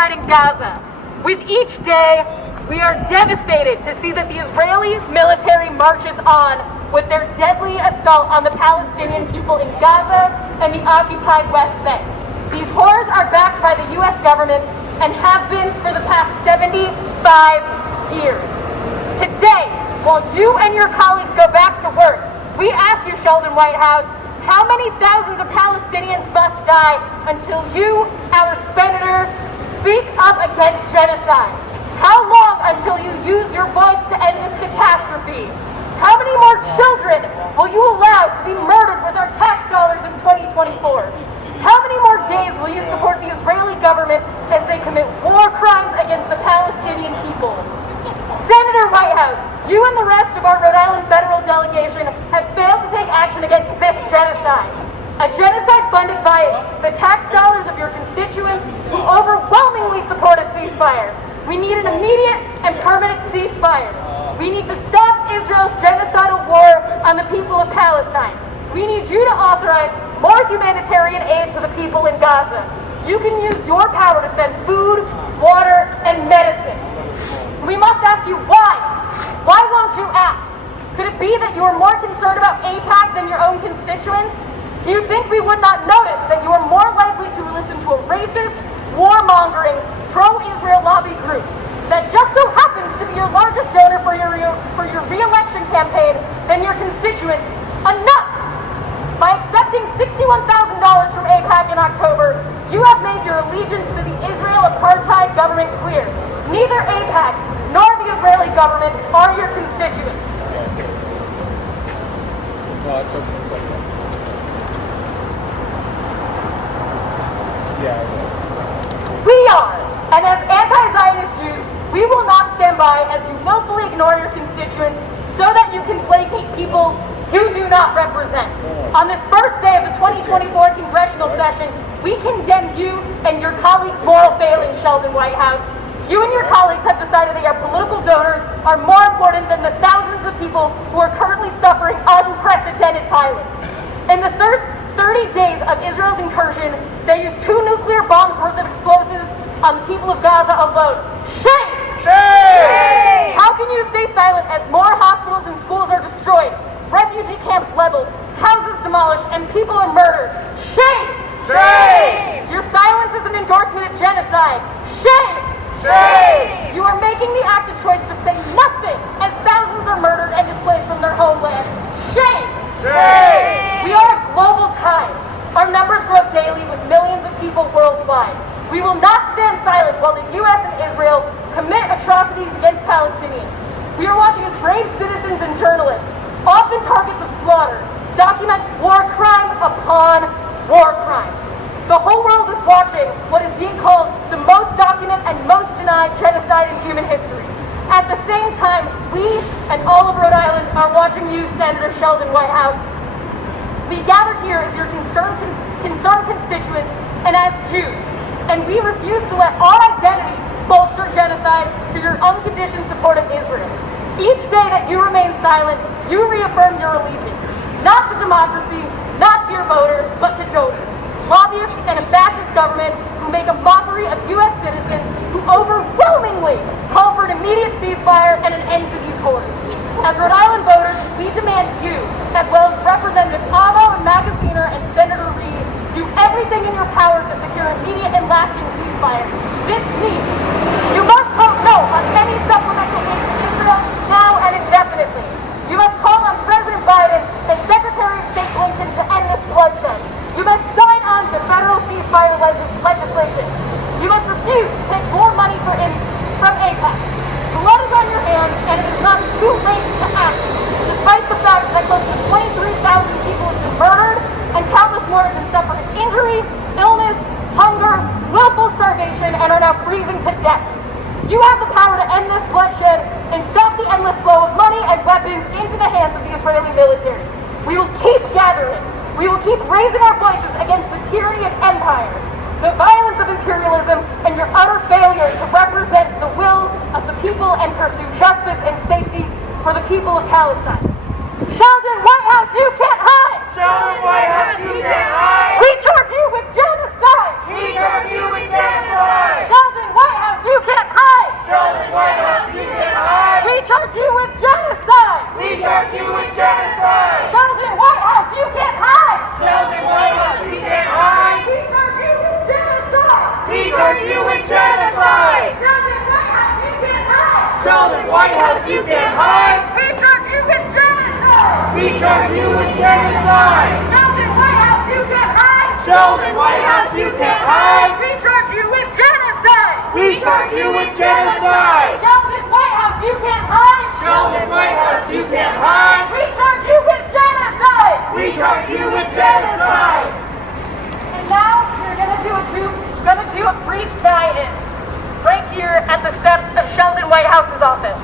genocide in Gaza. With each day, we are devastated to see that the Israeli military marches on with their deadly assault on the Palestinian people in Gaza and the occupied West Bank. These horrors are backed by the U.S. government and have been for the past 75 years. Today, while you and your colleagues go back to work, we ask you, Sheldon Whitehouse, how many thousands of Palestinians must die until you, our senator, speak up against genocide? How long until you use your voice to end this catastrophe? How many more children will you allow to be murdered with our tax dollars in 2024? How many more days will you support the Israeli government as they commit war crimes against the Palestinian people? Senator Whitehouse, you and the rest of our Rhode Island federal delegation have failed to take action against this genocide. A genocide funded by the tax dollars of your constituents who overwhelmingly support a ceasefire. We need an immediate and permanent ceasefire. We need to stop Israel's genocidal war on the people of Palestine. We need you to authorize more humanitarian aid to the people in Gaza. You can use your power to send food, water, and medicine. We must ask you why. Why won't you act? Could it be that you are more concerned about AIPAC than your own constituents? Do you think we would not notice that you are more likely to listen to a racist, warmongering, pro-Israel lobby group that just so happens to be your largest donor for your re-election campaign than your constituents? Enough! By accepting $61,000 from AIPAC in October, you have made your allegiance to the Israel apartheid government clear. Neither AIPAC nor the Israeli government are your constituents. No, it's okay. It's okay. Yeah. We are, and as anti-Zionist Jews, we will not stand by as you willfully ignore your constituents so that you can placate people you do not represent. On this first day of the 2024 congressional session, we condemn you and your colleagues' moral failings, Sheldon Whitehouse. You and your colleagues have decided that your political donors are more important than the thousands of people who are currently suffering unprecedented violence. In the first 30 days of Israel's incursion, they used 2 nuclear bombs worth of explosives on the people of Gaza alone. Shame! Shame! How can you stay silent as more hospitals and schools are destroyed, refugee camps leveled, houses demolished, and people are murdered? Shame! Shame! Your silence is an endorsement of genocide. Shame! Shame! You are making the active choice to say nothing as thousands are murdered and displaced from their homeland. Shame! Shame! We are a global time. Our numbers grow daily with millions of people worldwide. We will not stand silent while the U.S. and Israel commit atrocities against Palestinians. We are watching enslaved citizens and journalists, often targets of slaughter, document war crime upon war crime. The whole world is watching what is being called the most documented and most denied genocide in human history. At the same time, we and all of Rhode Island are watching you, Senator Sheldon Whitehouse. We gathered here as your concerned constituents and as Jews, and we refuse to let our identity bolster genocide through your unconditioned support of Israel. Each day that you remain silent, you reaffirm your allegiance, not to democracy, not to your voters, but to donors, lobbyists, and a fascist government who make a mockery of U.S. citizens who overwhelmingly call for an immediate ceasefire and an end to these horrors. As Rhode Island voters, we demand you, as well as Representative Amo and Magaziner and Senator Reid, do everything in your power to secure immediate and lasting ceasefire. This means you must vote no on any supplemental aid to Israel now and indefinitely. You must call on President Biden and Secretary of State Blinken to end this bloodshed. You must sign on to federal ceasefire legislation. You must refuse to take more money from AIPAC. Blood is on your hands, and it is not too late to act, despite the fact that close to 23,000 people have been murdered and countless more have been suffering injury, illness, hunger, willful starvation, and are now freezing to death. You have the power to end this bloodshed and stop the endless flow of money and weapons into the hands of the Israeli military. We will keep gathering. We will keep raising our voices against the tyranny of empire, the violence of imperialism, and your utter failure to represent the will of the people and pursue justice and safety for the people of Palestine. Sheldon Whitehouse, you can't hide! Sheldon Whitehouse, you can't hide! We charge you with genocide! We charge you with genocide! Sheldon Sheldon Whitehouse, you can't hide. We charge you with genocide. We charge you with genocide. Sheldon Whitehouse, you can't hide. Sheldon Whitehouse, you can't hide. We charge you with genocide. We charge you with genocide. Sheldon Whitehouse, you can't hide. Sheldon Whitehouse, you can't hide. We charge you with genocide. We charge you with genocide. And now we're gonna do a brief die-in right here at the steps of Sheldon Whitehouse's office.